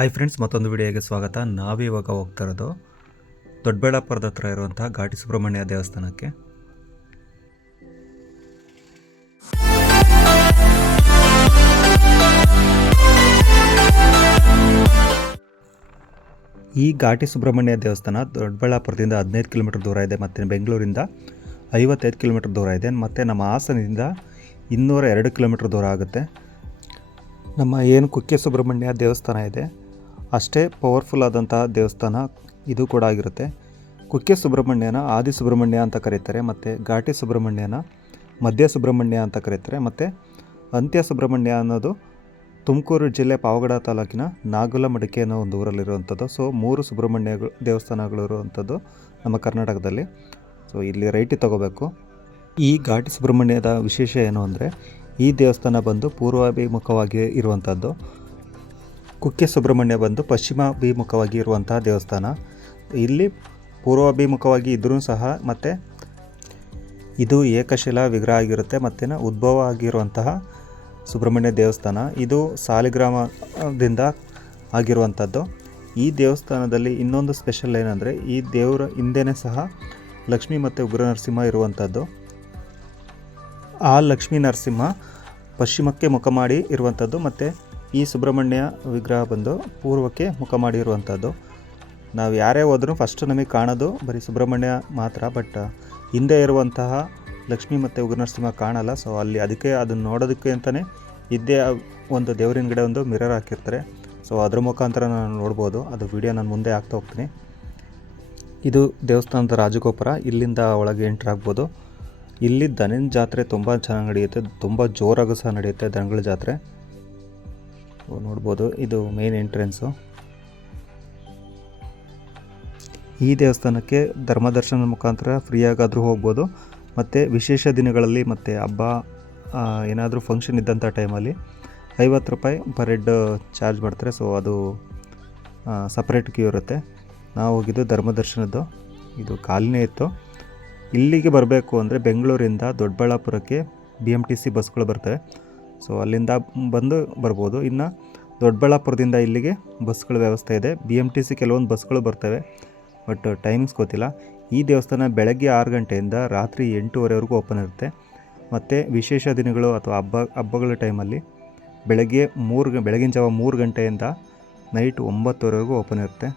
Hi friends, ಮತ್ತೊಂದು ವಿಡಿಯೋಗೆ ಸ್ವಾಗತ. ನಾವಿವಾಗ ಹೋಗ್ತಾ ಇರೋದು ದೊಡ್ಡಬಳ್ಳಾಪುರದ ಹತ್ರ ಇರುವಂಥ ಘಾಟಿ ಸುಬ್ರಹ್ಮಣ್ಯ ದೇವಸ್ಥಾನಕ್ಕೆ. ಈ ಘಾಟಿ ಸುಬ್ರಹ್ಮಣ್ಯ ದೇವಸ್ಥಾನ ದೊಡ್ಡಬಳ್ಳಾಪುರದಿಂದ 15 ಕಿಲೋಮೀಟರ್ ದೂರ ಇದೆ, ಮತ್ತು ಬೆಂಗಳೂರಿಂದ 55 ಕಿಲೋಮೀಟರ್ ದೂರ ಇದೆ, ಮತ್ತು ನಮ್ಮ ಹಾಸನದಿಂದ 202 ಕಿಲೋಮೀಟರ್ ದೂರ ಆಗುತ್ತೆ. ನಮ್ಮ ಏನು ಕುಕ್ಕೆ ಸುಬ್ರಹ್ಮಣ್ಯ ದೇವಸ್ಥಾನ ಇದೆ ಅಷ್ಟೇ ಪವರ್ಫುಲ್ ಆದಂತಹ ದೇವಸ್ಥಾನ ಇದು ಕೂಡ ಆಗಿರುತ್ತೆ. ಕುಕ್ಕೆ ಸುಬ್ರಹ್ಮಣ್ಯನ ಆದಿ ಸುಬ್ರಹ್ಮಣ್ಯ ಅಂತ ಕರೀತಾರೆ, ಮತ್ತು ಘಾಟಿ ಸುಬ್ರಹ್ಮಣ್ಯನ ಮಧ್ಯ ಸುಬ್ರಹ್ಮಣ್ಯ ಅಂತ ಕರೀತಾರೆ, ಮತ್ತು ಅಂತ್ಯ ಸುಬ್ರಹ್ಮಣ್ಯ ಅನ್ನೋದು ತುಮಕೂರು ಜಿಲ್ಲೆ ಪಾವಗಡ ತಾಲೂಕಿನ ನಾಗಲಮಡಿಕೆ ಅನ್ನೋ ಒಂದು ಊರಲ್ಲಿರುವಂಥದ್ದು. ಸೊ 3 ಸುಬ್ರಹ್ಮಣ್ಯ ದೇವಸ್ಥಾನಗಳು ಇರುವಂಥದ್ದು ನಮ್ಮ ಕರ್ನಾಟಕದಲ್ಲಿ. ಸೊ ಇಲ್ಲಿ ರೈಟಿಗೆ ತಗೋಬೇಕು. ಈ ಘಾಟಿ ಸುಬ್ರಹ್ಮಣ್ಯದ ವಿಶೇಷ ಏನು ಅಂದರೆ, ಈ ದೇವಸ್ಥಾನ ಬಂದು ಪೂರ್ವಾಭಿಮುಖವಾಗಿ ಇರುವಂಥದ್ದು, ಕುಕ್ಕೆ ಸುಬ್ರಹ್ಮಣ್ಯ ಬಂದು ಪಶ್ಚಿಮಾಭಿಮುಖವಾಗಿ ಇರುವಂತಹ ದೇವಸ್ಥಾನ. ಇಲ್ಲಿ ಪೂರ್ವಾಭಿಮುಖವಾಗಿ ಇದ್ದರೂ ಸಹ ಮತ್ತು ಇದು ಏಕಶಿಲಾ ವಿಗ್ರಹ ಆಗಿರುತ್ತೆ, ಮತ್ತು ಉದ್ಭವ ಆಗಿರುವಂತಹ ಸುಬ್ರಹ್ಮಣ್ಯ ದೇವಸ್ಥಾನ ಇದು ಸಾಲಿಗ್ರಾಮದಿಂದ ಆಗಿರುವಂಥದ್ದು. ಈ ದೇವಸ್ಥಾನದಲ್ಲಿ ಇನ್ನೊಂದು ಸ್ಪೆಷಲ್ ಏನಂದರೆ, ಈ ದೇವರ ಹಿಂದೆಯೇ ಸಹ ಲಕ್ಷ್ಮೀ ಮತ್ತು ಉಗ್ರ ನರಸಿಂಹ ಇರುವಂಥದ್ದು. ಆ ಲಕ್ಷ್ಮೀ ನರಸಿಂಹ ಪಶ್ಚಿಮಕ್ಕೆ ಮುಖ ಮಾಡಿ ಇರುವಂಥದ್ದು, ಮತ್ತು ಈ ಸುಬ್ರಹ್ಮಣ್ಯ ವಿಗ್ರಹ ಬಂದು ಪೂರ್ವಕ್ಕೆ ಮುಖ ಮಾಡಿ ಇರುವಂಥದ್ದು. ನಾವು ಯಾರೇ ಹೋದ್ರೂ ಫಸ್ಟ್ ನಮಗೆ ಕಾಣೋದು ಬರೀ ಸುಬ್ರಹ್ಮಣ್ಯ ಮಾತ್ರ, ಬಟ್ ಹಿಂದೆ ಇರುವಂತಹ ಲಕ್ಷ್ಮೀ ಮತ್ತು ಉಗ್ರ ನರಸಿಂಹ ಕಾಣಲ್ಲ. ಸೊ ಅಲ್ಲಿ ಅದಕ್ಕೆ ಅದನ್ನು ನೋಡೋದಕ್ಕೆ ಅಂತಲೇ ಇದ್ದೇ ಒಂದು ದೇವರಿನಗಡೆ ಒಂದು ಮಿರರ್ ಹಾಕಿರ್ತಾರೆ. ಸೊ ಅದ್ರ ಮುಖಾಂತರ ನಾನು ನೋಡ್ಬೋದು. ಅದು ವಿಡಿಯೋ ನಾನು ಮುಂದೆ ಹಾಕ್ತಾ ಹೋಗ್ತೀನಿ. ಇದು ದೇವಸ್ಥಾನದ ರಾಜಗೋಪುರ, ಇಲ್ಲಿಂದ ಒಳಗೆ ಎಂಟ್ರ್ ಆಗ್ಬೋದು. ಇಲ್ಲಿ ದನಿನ ಜಾತ್ರೆ ತುಂಬ ಚೆನ್ನಾಗಿ ನಡೆಯುತ್ತೆ, ತುಂಬ ಜೋರಾಗೂ ಸಹ ನಡೆಯುತ್ತೆ ದನಗಳ ಜಾತ್ರೆ. ನೋಡ್ಬೋದು, ಇದು ಮೇನ್ ಎಂಟ್ರೆನ್ಸು. ಈ ದೇವಸ್ಥಾನಕ್ಕೆ ಧರ್ಮದರ್ಶನದ ಮುಖಾಂತರ ಫ್ರೀಯಾಗಾದರೂ ಹೋಗ್ಬೋದು, ಮತ್ತು ವಿಶೇಷ ದಿನಗಳಲ್ಲಿ ಮತ್ತು ಹಬ್ಬ ಏನಾದರೂ ಫಂಕ್ಷನ್ ಇದ್ದಂಥ ಟೈಮಲ್ಲಿ 50 ರೂಪಾಯಿ ಪರ್ ಹೆಡ್ ಚಾರ್ಜ್ ಮಾಡ್ತಾರೆ. ಸೊ ಅದು ಸಪ್ರೇಟ್ ಕ್ಯೂ ಇರುತ್ತೆ. ನಾವು ಹೋಗಿದ್ದು ಧರ್ಮದರ್ಶನದ್ದು, ಇದು ಖಾಲಿನೇ ಇತ್ತು. ಇಲ್ಲಿಗೆ ಬರಬೇಕು ಅಂದರೆ ಬೆಂಗಳೂರಿಂದ ದೊಡ್ಡಬಳ್ಳಾಪುರಕ್ಕೆ BMTC ಬಸ್ಗಳು ಬರ್ತವೆ. ಸೊ ಅಲ್ಲಿಂದ ಬಂದು ಬರ್ಬೋದು. ಇನ್ನು ದೊಡ್ಡಬಳ್ಳಾಪುರದಿಂದ ಇಲ್ಲಿಗೆ ಬಸ್ಗಳ ವ್ಯವಸ್ಥೆ ಇದೆ. BMTC ಕೆಲವೊಂದು ಬಸ್ಗಳು ಬರ್ತವೆ, ಬಟ್ ಟೈಮಿಂಗ್ಸ್ ಗೊತ್ತಿಲ್ಲ. ಈ ದೇವಸ್ಥಾನ ಬೆಳಗ್ಗೆ 6 ಗಂಟೆಯಿಂದ ರಾತ್ರಿ 8:30ವರೆಗೂ ಓಪನ್ ಇರುತ್ತೆ, ಮತ್ತು ವಿಶೇಷ ದಿನಗಳು ಅಥವಾ ಹಬ್ಬಗಳ ಟೈಮಲ್ಲಿ ಬೆಳಗಿನ ಜಾವ 3 ಗಂಟೆಯಿಂದ ನೈಟ್ 9:00ವರೆಗೂ ಓಪನ್ ಇರುತ್ತೆ.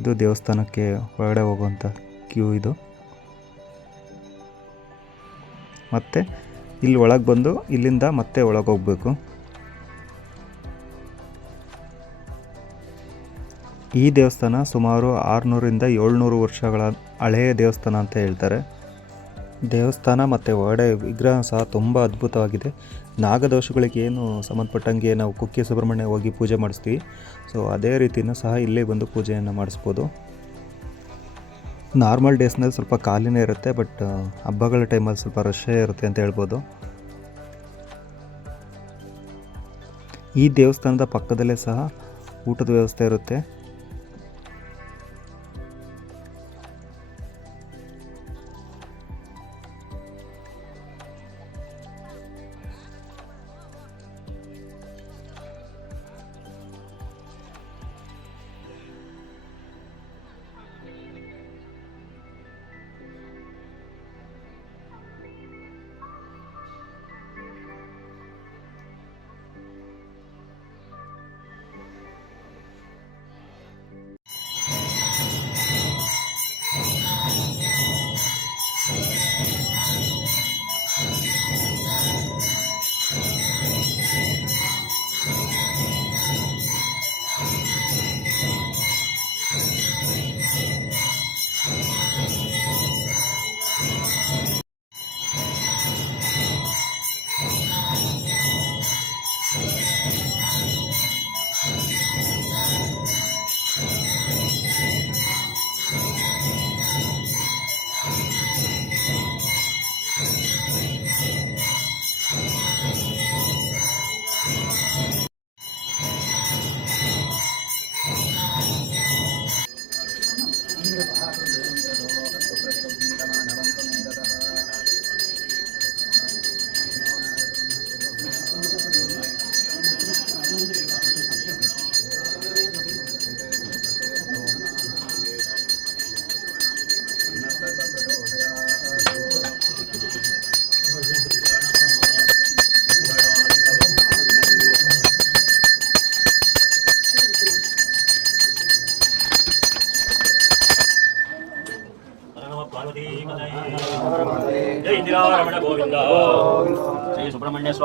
ಇದು ದೇವಸ್ಥಾನಕ್ಕೆ ಹೊರಗಡೆ ಹೋಗುವಂಥ ಕ್ಯೂ ಇದು. ಮತ್ತು ಇಲ್ಲಿ ಒಳಗೆ ಬಂದು ಇಲ್ಲಿಂದ ಮತ್ತೆ ಒಳಗೆ ಹೋಗಬೇಕು. ಈ ದೇವಸ್ಥಾನ ಸುಮಾರು 600ರಿಂದ 700 ವರ್ಷಗಳ ಹಳೆಯ ದೇವಸ್ಥಾನ ಅಂತ ಹೇಳ್ತಾರೆ. ದೇವಸ್ಥಾನ ಮತ್ತು ಒಳಗಡೆ ವಿಗ್ರಹ ಸಹ ತುಂಬ ಅದ್ಭುತವಾಗಿದೆ. ನಾಗದೋಷಗಳಿಗೆ ಏನು ಸಂಬಂಧಪಟ್ಟಂಗೆ ನಾವು ಕುಕ್ಕೆ ಸುಬ್ರಹ್ಮಣ್ಯ ಹೋಗಿ ಪೂಜೆ ಮಾಡಿಸ್ತೀವಿ, ಸೊ ಅದೇ ರೀತಿಯೂ ಸಹ ಇಲ್ಲೇ ಬಂದು ಪೂಜೆಯನ್ನು ಮಾಡಿಸ್ಬೋದು. ನಾರ್ಮಲ್ ಡೇಸ್ನಲ್ಲಿ ಸ್ವಲ್ಪ ಖಾಲಿನೇ ಇರುತ್ತೆ, ಬಟ್ ಹಬ್ಬಗಳ ಟೈಮಲ್ಲಿ ಸ್ವಲ್ಪ ರಶ್ಶೇ ಇರುತ್ತೆ ಅಂತ ಹೇಳ್ಬೋದು. ಈ ದೇವಸ್ಥಾನದ ಪಕ್ಕದಲ್ಲೇ ಸಹ ಊಟದ ವ್ಯವಸ್ಥೆ ಇರುತ್ತೆ.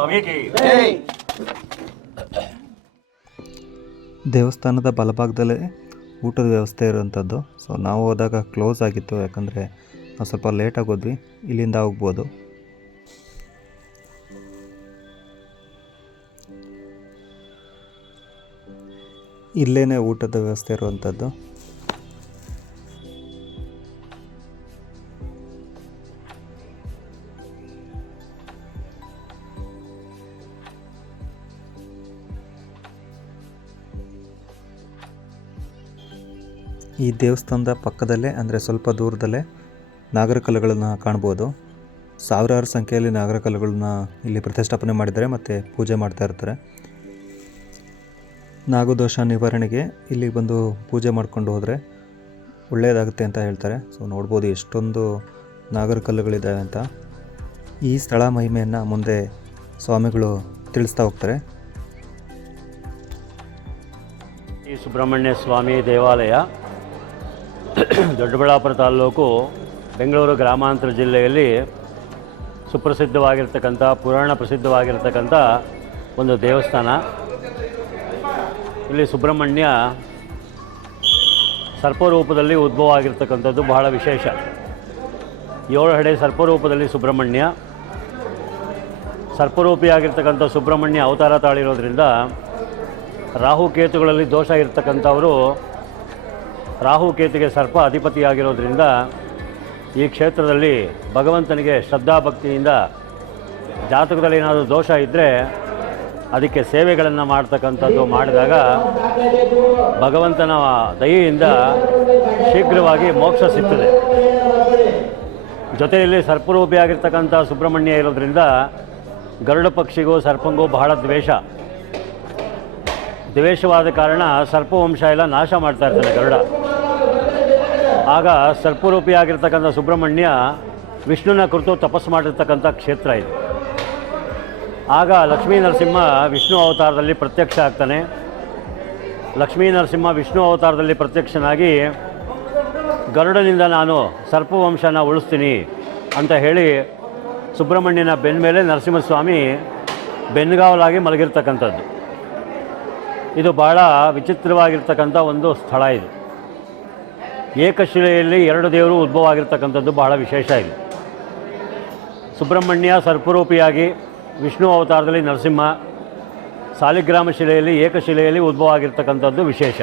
ಸ್ವಾಮಿ ಕಿ ದೇವಸ್ಥಾನದ ಬಲಭಾಗದಲ್ಲೇ ಊಟದ ವ್ಯವಸ್ಥೆ ಇರುವಂಥದ್ದು. ಸೊ ನಾವು ಹೋದಾಗ ಕ್ಲೋಸ್ ಆಗಿತ್ತು, ಯಾಕಂದರೆ ನಾವು ಸ್ವಲ್ಪ ಲೇಟಾಗಿ ಹೋದ್ವಿ. ಇಲ್ಲಿಂದ ಹೋಗ್ಬೋದು. ಇಲ್ಲೇ ಊಟದ ವ್ಯವಸ್ಥೆ ಇರುವಂಥದ್ದು. ಈ ದೇವಸ್ಥಾನದ ಪಕ್ಕದಲ್ಲೇ, ಅಂದರೆ ಸ್ವಲ್ಪ ದೂರದಲ್ಲೇ ನಾಗರಕಲ್ಲುಗಳನ್ನು ಕಾಣ್ಬೋದು. ಸಾವಿರಾರು ಸಂಖ್ಯೆಯಲ್ಲಿ ನಾಗರಕಲ್ಲುಗಳನ್ನ ಇಲ್ಲಿ ಪ್ರತಿಷ್ಠಾಪನೆ ಮಾಡಿದ್ದಾರೆ ಮತ್ತು ಪೂಜೆ ಮಾಡ್ತಾ ಇರ್ತಾರೆ. ನಾಗದೋಷ ನಿವಾರಣೆಗೆ ಇಲ್ಲಿ ಬಂದು ಪೂಜೆ ಮಾಡಿಕೊಂಡು ಹೋದರೆ ಒಳ್ಳೆಯದಾಗುತ್ತೆ ಅಂತ ಹೇಳ್ತಾರೆ. ಸೊ ನೋಡ್ಬೋದು ಎಷ್ಟೊಂದು ನಾಗರಕಲ್ಲುಗಳಿದ್ದಾವೆ ಅಂತ. ಈ ಸ್ಥಳ ಮಹಿಮೆಯನ್ನು ಮುಂದೆ ಸ್ವಾಮಿಗಳು ತಿಳಿಸ್ತಾ ಹೋಗ್ತಾರೆ. ಈ ಸುಬ್ರಹ್ಮಣ್ಯ ಸ್ವಾಮಿ ದೇವಾಲಯ ದೊಡ್ಡಬಳ್ಳಾಪುರ ತಾಲ್ಲೂಕು, ಬೆಂಗಳೂರು ಗ್ರಾಮಾಂತರ ಜಿಲ್ಲೆಯಲ್ಲಿ ಸುಪ್ರಸಿದ್ಧವಾಗಿರ್ತಕ್ಕಂಥ, ಪುರಾಣ ಪ್ರಸಿದ್ಧವಾಗಿರ್ತಕ್ಕಂಥ ಒಂದು ದೇವಸ್ಥಾನ. ಇಲ್ಲಿ ಸುಬ್ರಹ್ಮಣ್ಯ ಸರ್ಪರೂಪದಲ್ಲಿ ಉದ್ಭವ ಆಗಿರ್ತಕ್ಕಂಥದ್ದು ಬಹಳ ವಿಶೇಷ. 7 ಅಡಿ ಸರ್ಪರೂಪದಲ್ಲಿ ಸುಬ್ರಹ್ಮಣ್ಯ, ಸರ್ಪರೂಪಿಯಾಗಿರ್ತಕ್ಕಂಥ ಸುಬ್ರಹ್ಮಣ್ಯ ಅವತಾರ ತಾಳಿರೋದ್ರಿಂದ ರಾಹುಕೇತುಗಳಲ್ಲಿ ದೋಷ ಇರ್ತಕ್ಕಂಥವರು, ರಾಹುಕೇತುಗೆ ಸರ್ಪ ಅಧಿಪತಿಯಾಗಿರೋದ್ರಿಂದ ಈ ಕ್ಷೇತ್ರದಲ್ಲಿ ಭಗವಂತನಿಗೆ ಶ್ರದ್ಧಾಭಕ್ತಿಯಿಂದ ಜಾತಕದಲ್ಲಿ ಏನಾದರೂ ದೋಷ ಇದ್ದರೆ ಅದಕ್ಕೆ ಸೇವೆಗಳನ್ನು ಮಾಡ್ತಕ್ಕಂಥದ್ದು ಮಾಡಿದಾಗ ಭಗವಂತನ ದಯೆಯಿಂದ ಶೀಘ್ರವಾಗಿ ಮೋಕ್ಷ ಸಿಗ್ತದೆ. ಜೊತೆಯಲ್ಲಿ ಸರ್ಪರೂಪಿಯಾಗಿರ್ತಕ್ಕಂಥ ಸುಬ್ರಹ್ಮಣ್ಯ ಇರೋದ್ರಿಂದ ಗರುಡ ಪಕ್ಷಿಗೂ ಸರ್ಪಂಗೂ ಬಹಳ ದ್ವೇಷವಾದ ಕಾರಣ ಸರ್ಪವಂಶ ಎಲ್ಲ ನಾಶ ಮಾಡ್ತಾ ಇರ್ತಾನೆ ಗರುಡ. ಆಗ ಸರ್ಪರೂಪಿಯಾಗಿರ್ತಕ್ಕಂಥ ಸುಬ್ರಹ್ಮಣ್ಯ ವಿಷ್ಣುನ ಕುರಿತು ತಪಸ್ಸು ಮಾಡಿರ್ತಕ್ಕಂಥ ಕ್ಷೇತ್ರ ಇದು. ಆಗ ಲಕ್ಷ್ಮೀ ನರಸಿಂಹ ವಿಷ್ಣು ಅವತಾರದಲ್ಲಿ ಪ್ರತ್ಯಕ್ಷ ಆಗ್ತಾನೆ. ಲಕ್ಷ್ಮೀ ನರಸಿಂಹ ವಿಷ್ಣು ಅವತಾರದಲ್ಲಿ ಪ್ರತ್ಯಕ್ಷನಾಗಿ ಗರುಡನಿಂದ ನಾನು ಸರ್ಪವಂಶನ ಉಳಿಸ್ತೀನಿ ಅಂತ ಹೇಳಿ ಸುಬ್ರಹ್ಮಣ್ಯನ ಬೆನ್ನ ಮೇಲೆ ನರಸಿಂಹಸ್ವಾಮಿ ಬೆನ್ನುಗಾವಲಾಗಿ ಮಲಗಿರ್ತಕ್ಕಂಥದ್ದು. ಇದು ಭಾಳ ವಿಚಿತ್ರವಾಗಿರ್ತಕ್ಕಂಥ ಒಂದು ಸ್ಥಳ. ಇದು ಏಕಶಿಲೆಯಲ್ಲಿ 2 ದೇವರು ಉದ್ಭವ ಆಗಿರ್ತಕ್ಕಂಥದ್ದು ಬಹಳ ವಿಶೇಷ. ಇದು ಸುಬ್ರಹ್ಮಣ್ಯ ಸರ್ಪರೂಪಿಯಾಗಿ ವಿಷ್ಣು ಅವತಾರದಲ್ಲಿ ನರಸಿಂಹ, ಸಾಲಿಗ್ರಾಮ ಶಿಲೆಯಲ್ಲಿ ಏಕಶಿಲೆಯಲ್ಲಿ ಉದ್ಭವ ಆಗಿರ್ತಕ್ಕಂಥದ್ದು ವಿಶೇಷ.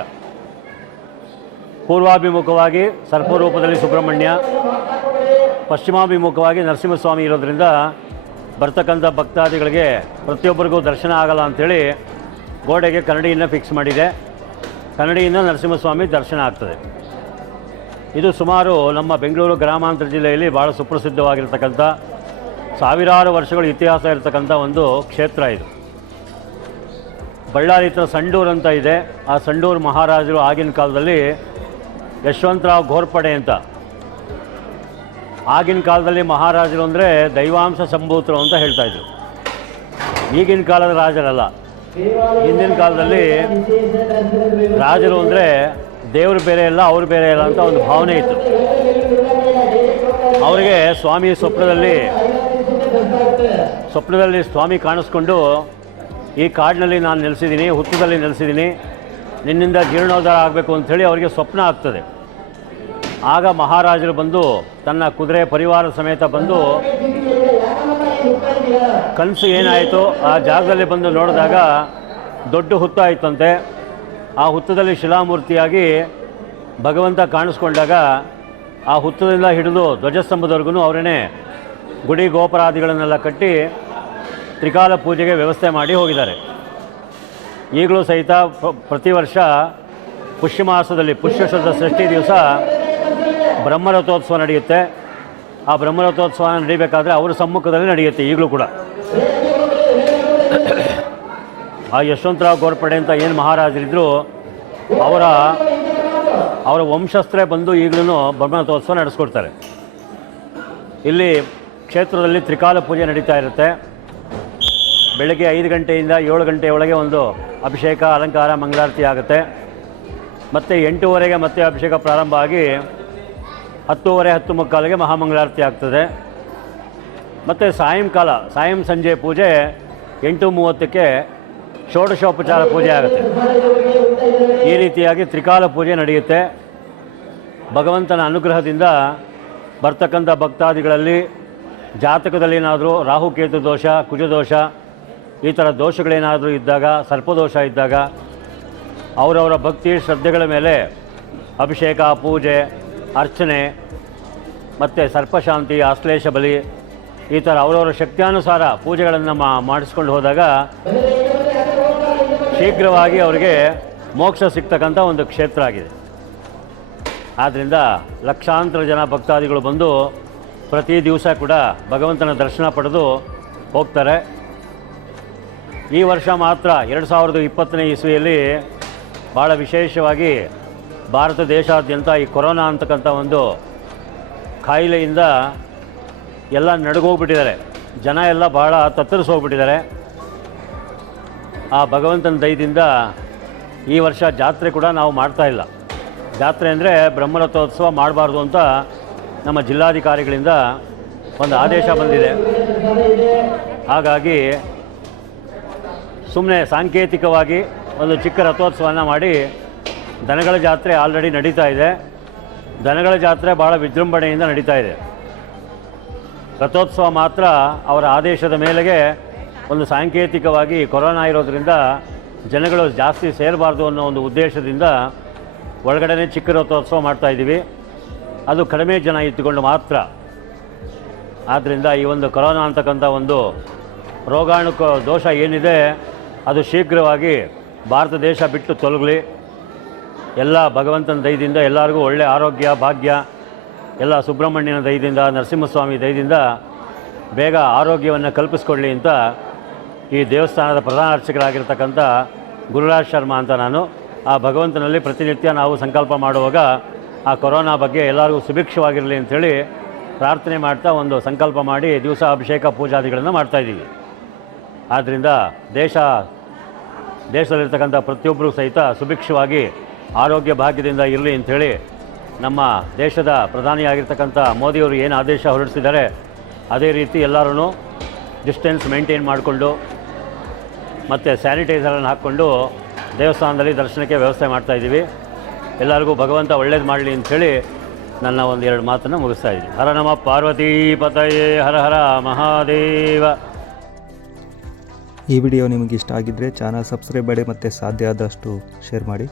ಪೂರ್ವಾಭಿಮುಖವಾಗಿ ಸರ್ಪರೂಪದಲ್ಲಿ ಸುಬ್ರಹ್ಮಣ್ಯ, ಪಶ್ಚಿಮಾಭಿಮುಖವಾಗಿ ನರಸಿಂಹಸ್ವಾಮಿ ಇರೋದ್ರಿಂದ ಬರ್ತಕ್ಕಂಥ ಭಕ್ತಾದಿಗಳಿಗೆ ಪ್ರತಿಯೊಬ್ಬರಿಗೂ ದರ್ಶನ ಆಗಲ್ಲ ಅಂಥೇಳಿ ಗೋಡೆಗೆ ಕನ್ನಡಿಯನ್ನು ಫಿಕ್ಸ್ ಮಾಡಿದೆ. ಕನ್ನಡಿಯಿಂದ ನರಸಿಂಹಸ್ವಾಮಿ ದರ್ಶನ ಆಗ್ತದೆ. ಇದು ಸುಮಾರು ನಮ್ಮ ಬೆಂಗಳೂರು ಗ್ರಾಮಾಂತರ ಜಿಲ್ಲೆಯಲ್ಲಿ ಭಾಳ ಸುಪ್ರಸಿದ್ಧವಾಗಿರ್ತಕ್ಕಂಥ, ಸಾವಿರಾರು ವರ್ಷಗಳ ಇತಿಹಾಸ ಇರತಕ್ಕಂಥ ಒಂದು ಕ್ಷೇತ್ರ ಇದು. ಬಳ್ಳಾರಿ ಹತ್ರ ಸಂಡೂರು ಅಂತ ಇದೆ. ಆ ಸಂಡೂರು ಮಹಾರಾಜರು ಆಗಿನ ಕಾಲದಲ್ಲಿ ಯಶವಂತರಾವ್ ಘೋರ್ಪಡೆ ಅಂತ, ಆಗಿನ ಕಾಲದಲ್ಲಿ ಮಹಾರಾಜರು ಅಂದರೆ ದೈವಾಂಶ ಸಂಭೂತರು ಅಂತ ಹೇಳ್ತಾಯಿದ್ರು. ಈಗಿನ ಕಾಲದ ರಾಜರಲ್ಲ. ಹಿಂದಿನ ಕಾಲದಲ್ಲಿ ರಾಜರು ಅಂದರೆ ದೇವರು ಬೇರೆ ಇಲ್ಲ, ಅವರು ಬೇರೆ ಇಲ್ಲ ಅಂತ ಒಂದು ಭಾವನೆ ಇತ್ತು. ಅವರಿಗೆ ಸ್ವಾಮಿ ಸ್ವಪ್ನದಲ್ಲಿ ಸ್ವಾಮಿ ಕಾಣಿಸ್ಕೊಂಡು, ಈ ಕಾಡಿನಲ್ಲಿ ನಾನು ನೆಲೆಸಿದ್ದೀನಿ, ಹುತ್ತದಲ್ಲಿ ನೆಲೆಸಿದ್ದೀನಿ, ನಿನ್ನಿಂದ ಜೀರ್ಣೋದ್ಧಾರ ಆಗಬೇಕು ಅಂಥೇಳಿ ಅವರಿಗೆ ಸ್ವಪ್ನ ಆಗ್ತದೆ. ಆಗ ಮಹಾರಾಜರು ಬಂದು ತನ್ನ ಕುದುರೆ ಪರಿವಾರ ಸಮೇತ ಬಂದು ಕನಸು ಏನಾಯಿತು ಆ ಜಾಗದಲ್ಲಿ ಬಂದು ನೋಡಿದಾಗ ದೊಡ್ಡ ಹುತ್ತ ಆಯಿತಂತೆ. ಆ ಹುತ್ತದಲ್ಲಿ ಶಿಲಾಮೂರ್ತಿಯಾಗಿ ಭಗವಂತ ಕಾಣಿಸ್ಕೊಂಡಾಗ ಆ ಹುತ್ತದಿಂದ ಹಿಡಿದು ಧ್ವಜಸ್ತಂಭದವರೆಗೂ ಅವರೇ ಗುಡಿ ಗೋಪುರಾದಿಗಳನ್ನೆಲ್ಲ ಕಟ್ಟಿ ತ್ರಿಕಾಲ ಪೂಜೆಗೆ ವ್ಯವಸ್ಥೆ ಮಾಡಿ ಹೋಗಿದ್ದಾರೆ. ಈಗಲೂ ಸಹಿತ ಪ್ರತಿ ವರ್ಷ ಪುಷ್ಯಮಾಸದಲ್ಲಿ ಪುಷ್ಯಶುದ್ಧ ಷಷ್ಠಿ ದಿವಸ ಬ್ರಹ್ಮರಥೋತ್ಸವ ನಡೆಯುತ್ತೆ. ಆ ಬ್ರಹ್ಮರಥೋತ್ಸವ ನಡೀಬೇಕಾದ್ರೆ ಅವರ ಸಮ್ಮುಖದಲ್ಲಿ ನಡೆಯುತ್ತೆ ಈಗಲೂ ಕೂಡ. ಆ ಯಶವಂತರಾವ್ ಘೋರ್ಪಡೆ ಅಂತ ಏನು ಮಹಾರಾಜರಿದ್ದರು, ಅವರ ವಂಶಸ್ಥರೇ ಬಂದು ಈಗಲೂ ಬ್ರಹ್ಮರಥೋತ್ಸವ ನಡೆಸ್ಕೊಡ್ತಾರೆ. ಇಲ್ಲಿ ಕ್ಷೇತ್ರದಲ್ಲಿ ತ್ರಿಕಾಲ ಪೂಜೆ ನಡೀತಾ ಇರುತ್ತೆ. ಬೆಳಗ್ಗೆ 5 ಗಂಟೆಯಿಂದ 7 ಗಂಟೆಯೊಳಗೆ ಒಂದು ಅಭಿಷೇಕ, ಅಲಂಕಾರ, ಮಂಗಳಾರತಿ ಆಗುತ್ತೆ. ಮತ್ತು 8:30ಗೆ ಮತ್ತೆ ಅಭಿಷೇಕ ಪ್ರಾರಂಭ ಆಗಿ 10:30, 10:45ಗೆ ಮಹಾಮಂಗಳಾರತಿ ಆಗ್ತದೆ. ಮತ್ತು ಸಾಯಂ ಸಂಜೆ ಪೂಜೆ 8:30ಕ್ಕೆ ಷೋಡಶೋಪಚಾರ ಪೂಜೆ ಆಗುತ್ತೆ. ಈ ರೀತಿಯಾಗಿ ತ್ರಿಕಾಲ ಪೂಜೆ ನಡೆಯುತ್ತೆ. ಭಗವಂತನ ಅನುಗ್ರಹದಿಂದ ಬರ್ತಕ್ಕಂಥ ಭಕ್ತಾದಿಗಳಲ್ಲಿ ಜಾತಕದಲ್ಲೇನಾದರೂ ರಾಹುಕೇತು ದೋಷ, ಕುಜದೋಷ ಈ ಥರ ದೋಷಗಳೇನಾದರೂ ಇದ್ದಾಗ, ಸರ್ಪದೋಷ ಇದ್ದಾಗ ಅವರವರ ಭಕ್ತಿ ಶ್ರದ್ಧೆಗಳ ಮೇಲೆ ಅಭಿಷೇಕ, ಪೂಜೆ, ಅರ್ಚನೆ ಮತ್ತು ಸರ್ಪಶಾಂತಿ, ಆಶ್ಲೇಷ ಬಲಿ ಈ ಥರ ಅವರವರ ಶಕ್ತಿಯಾನುಸಾರ ಪೂಜೆಗಳನ್ನು ಮಾಡಿಸ್ಕೊಂಡು ಹೋದಾಗ ಶೀಘ್ರವಾಗಿ ಅವರಿಗೆ ಮೋಕ್ಷ ಸಿಗ್ತಕ್ಕಂಥ ಒಂದು ಕ್ಷೇತ್ರ ಆಗಿದೆ. ಆದ್ದರಿಂದ ಲಕ್ಷಾಂತರ ಜನ ಭಕ್ತಾದಿಗಳು ಬಂದು ಪ್ರತಿ ದಿವಸ ಕೂಡ ಭಗವಂತನ ದರ್ಶನ ಪಡೆದು ಹೋಗ್ತಾರೆ. ಈ ವರ್ಷ ಮಾತ್ರ 2020ನೇ ಇಸ್ವಿಯಲ್ಲಿ ಭಾಳ ವಿಶೇಷವಾಗಿ ಭಾರತ ದೇಶಾದ್ಯಂತ ಈ ಕೊರೋನಾ ಅಂತಕ್ಕಂಥ ಒಂದು ಕಾಯಿಲೆಯಿಂದ ಎಲ್ಲ ನಡುಗೋಗ್ಬಿಟ್ಟಿದ್ದಾರೆ. ಜನ ಎಲ್ಲ ಭಾಳ ತತ್ತರಿಸೋಗ್ಬಿಟ್ಟಿದ್ದಾರೆ. ಆ ಭಗವಂತನ ದಯದಿಂದ ಈ ವರ್ಷ ಜಾತ್ರೆ ಕೂಡ ನಾವು ಮಾಡ್ತಾಯಿಲ್ಲ. ಜಾತ್ರೆ ಅಂದರೆ ಬ್ರಹ್ಮರಥೋತ್ಸವ ಮಾಡಬಾರ್ದು ಅಂತ ನಮ್ಮ ಜಿಲ್ಲಾಧಿಕಾರಿಗಳಿಂದ ಒಂದು ಆದೇಶ ಬಂದಿದೆ. ಹಾಗಾಗಿ ಸುಮ್ಮನೆ ಸಾಂಕೇತಿಕವಾಗಿ ಒಂದು ಚಿಕ್ಕ ರಥೋತ್ಸವನ ಮಾಡಿ, ದನಗಳ ಜಾತ್ರೆ ಆಲ್ರೆಡಿ ನಡೀತಾ ಇದೆ. ದನಗಳ ಜಾತ್ರೆ ಭಾಳ ವಿಜೃಂಭಣೆಯಿಂದ ನಡೀತಾ ಇದೆ. ರಥೋತ್ಸವ ಮಾತ್ರ ಅವರ ಆದೇಶದ ಮೇಲೆಗೆ ಒಂದು ಸಾಂಕೇತಿಕವಾಗಿ ಕೊರೋನಾ ಇರೋದರಿಂದ ಜನಗಳು ಜಾಸ್ತಿ ಸೇರಬಾರ್ದು ಅನ್ನೋ ಒಂದು ಉದ್ದೇಶದಿಂದ ಒಳಗಡೆ ಚಿಕ್ಕ ರಥೋತ್ಸವ ಮಾಡ್ತಾಯಿದ್ದೀವಿ. ಅದು ಕಡಿಮೆ ಜನ ಇಟ್ಟುಕೊಂಡು ಮಾತ್ರ. ಆದ್ದರಿಂದ ಈ ಒಂದು ಕೊರೋನಾ ಅಂತಕ್ಕಂಥ ಒಂದು ರೋಗಾಣು ದೋಷ ಏನಿದೆ ಅದು ಶೀಘ್ರವಾಗಿ ಭಾರತ ದೇಶ ಬಿಟ್ಟು ತೊಲಗಲಿ. ಎಲ್ಲ ಭಗವಂತನ ದಯದಿಂದ ಎಲ್ಲರಿಗೂ ಒಳ್ಳೆಯ ಆರೋಗ್ಯ, ಭಾಗ್ಯ, ಎಲ್ಲ ಸುಬ್ರಹ್ಮಣ್ಯನ ದಯದಿಂದ, ನರಸಿಂಹಸ್ವಾಮಿ ದಯದಿಂದ ಬೇಗ ಆರೋಗ್ಯವನ್ನು ಕಲ್ಪಿಸ್ಕೊಳ್ಳಿ ಅಂತ ಈ ದೇವಸ್ಥಾನದ ಪ್ರಧಾನ ಅರ್ಚಕರಾಗಿರ್ತಕ್ಕಂಥ ಗುರುರಾಜ್ ಶರ್ಮಾ ಅಂತ ನಾನು ಆ ಭಗವಂತನಲ್ಲಿ ಪ್ರತಿನಿತ್ಯ ನಾವು ಸಂಕಲ್ಪ ಮಾಡುವಾಗ ಆ ಕೊರೋನಾ ಬಗ್ಗೆ ಎಲ್ಲರಿಗೂ ಸುಭಿಕ್ಷವಾಗಿರಲಿ ಅಂಥೇಳಿ ಪ್ರಾರ್ಥನೆ ಮಾಡ್ತಾ ಒಂದು ಸಂಕಲ್ಪ ಮಾಡಿ ದಿವಸ ಅಭಿಷೇಕ ಪೂಜಾದಿಗಳನ್ನು ಮಾಡ್ತಾಯಿದ್ದೀವಿ. ಆದ್ದರಿಂದ ದೇಶದಲ್ಲಿರ್ತಕ್ಕಂಥ ಪ್ರತಿಯೊಬ್ಬರೂ ಸಹಿತ ಸುಭಿಕ್ಷವಾಗಿ ಆರೋಗ್ಯ ಭಾಗ್ಯದಿಂದ ಇರಲಿ ಅಂಥೇಳಿ ನಮ್ಮ ದೇಶದ ಪ್ರಧಾನಿಯಾಗಿರ್ತಕ್ಕಂಥ ಮೋದಿಯವರು ಏನು ಆದೇಶ ಹೊರಡಿಸಿದ್ದಾರೆ ಅದೇ ರೀತಿ ಎಲ್ಲರೂ ಡಿಸ್ಟೆನ್ಸ್ ಮೇಂಟೈನ್ ಮಾಡಿಕೊಂಡು ಮತ್ತು ಸ್ಯಾನಿಟೈಸರನ್ನು ಹಾಕ್ಕೊಂಡು ದೇವಸ್ಥಾನದಲ್ಲಿ ದರ್ಶನಕ್ಕೆ ವ್ಯವಸ್ಥೆ ಮಾಡ್ತಾಯಿದ್ದೀವಿ. ಎಲ್ಲರಿಗೂ ಭಗವಂತ ಒಳ್ಳೇದು ಮಾಡಲಿ ಅಂಥೇಳಿ ನನ್ನ ಒಂದು 2 ಮಾತನ್ನು ಮುಗಿಸ್ತಾ ಇದ್ದೀನಿ. ಹರ ನಮ ಪಾರ್ವತೀ ಪತಯೇ, ಹರ ಹರ ಮಹಾದೇವ. ಈ ವಿಡಿಯೋ ನಿಮಗೆ ಇಷ್ಟ ಆಗಿದ್ದರೆ ಚಾನಲ್ ಸಬ್ಸ್ಕ್ರೈಬ್ ಮಾಡಿ ಮತ್ತು ಸಾಧ್ಯ ಆದಷ್ಟು ಶೇರ್ ಮಾಡಿ.